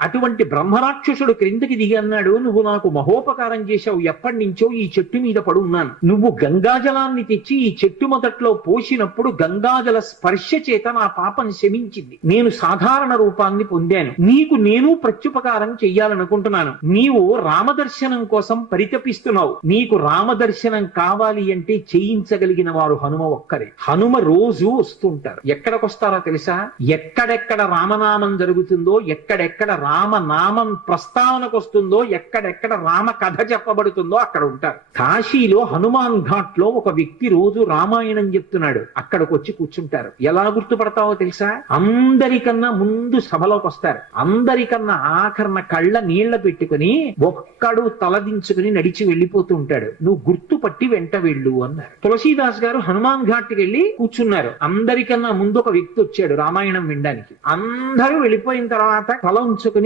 అటువంటి బ్రహ్మరాక్షసుడు క్రిందకి దిగి అన్నాడు, నువ్వు నాకు మహోపకారం చేశావు, ఎప్పటి నుంచో ఈ చెట్టు మీద పడున్నాను. నువ్వు గంగాజలాన్ని తెచ్చి ఈ చెట్టు మొదట్లో పోసినప్పుడు గంగాజల స్పర్శ చేత నా పాపం శమించింది. నేను సాధారణ రూపాన్ని పొందాను. నీకు నేను ప్రత్యుపకారం చెయ్యాలనుకుంటున్నాను. నీవు రామదర్శనం కోసం పరితపిస్తున్నావు. నీకు రామదర్శనం కావాలి అంటే చేయించగలిగిన వారు హనుమ ఒక్కరే. హనుమ రోజు వస్తుంటారు. ఎక్కడికొస్తారో తెలుసా? ఎక్కడెక్కడ రామనామం జరుగుతుందో, ఎక్కడెక్కడ రామనామం ప్రస్తావనకు వస్తుందో, ఎక్కడెక్కడ రామ కథ చెప్పబడుతుందో అక్కడ ఉంటారు. కాశీలో హనుమాన్ ఘాట్ లో ఒక వ్యక్తి రోజు రామాయణం చెప్తున్నాడు. అక్కడికి వచ్చి కూర్చుంటారు. ఎలా గుర్తుపడతావో తెలుసా? అందరికన్నా ముందు సభలోకి వస్తారు. అందరికన్నా ఆఖరణ కళ్ళ నీళ్ల పెట్టుకుని ఒక్కడు తలదించుకుని నడిచి వెళ్ళిపోతూ ఉంటాడు. నువ్వు గుర్తుపట్టి వెంట వెళ్ళు అన్నారు. తులసీదాస్ గారు హనుమాన్ ఘాట్కి వెళ్ళి కూర్చున్నారు. అందరికన్నా ముందు ఒక వ్యక్తి వచ్చాడు రామాయణం వినడానికి. అందరూ వెళ్ళిపోయిన తర్వాత తల ఉంచుకుని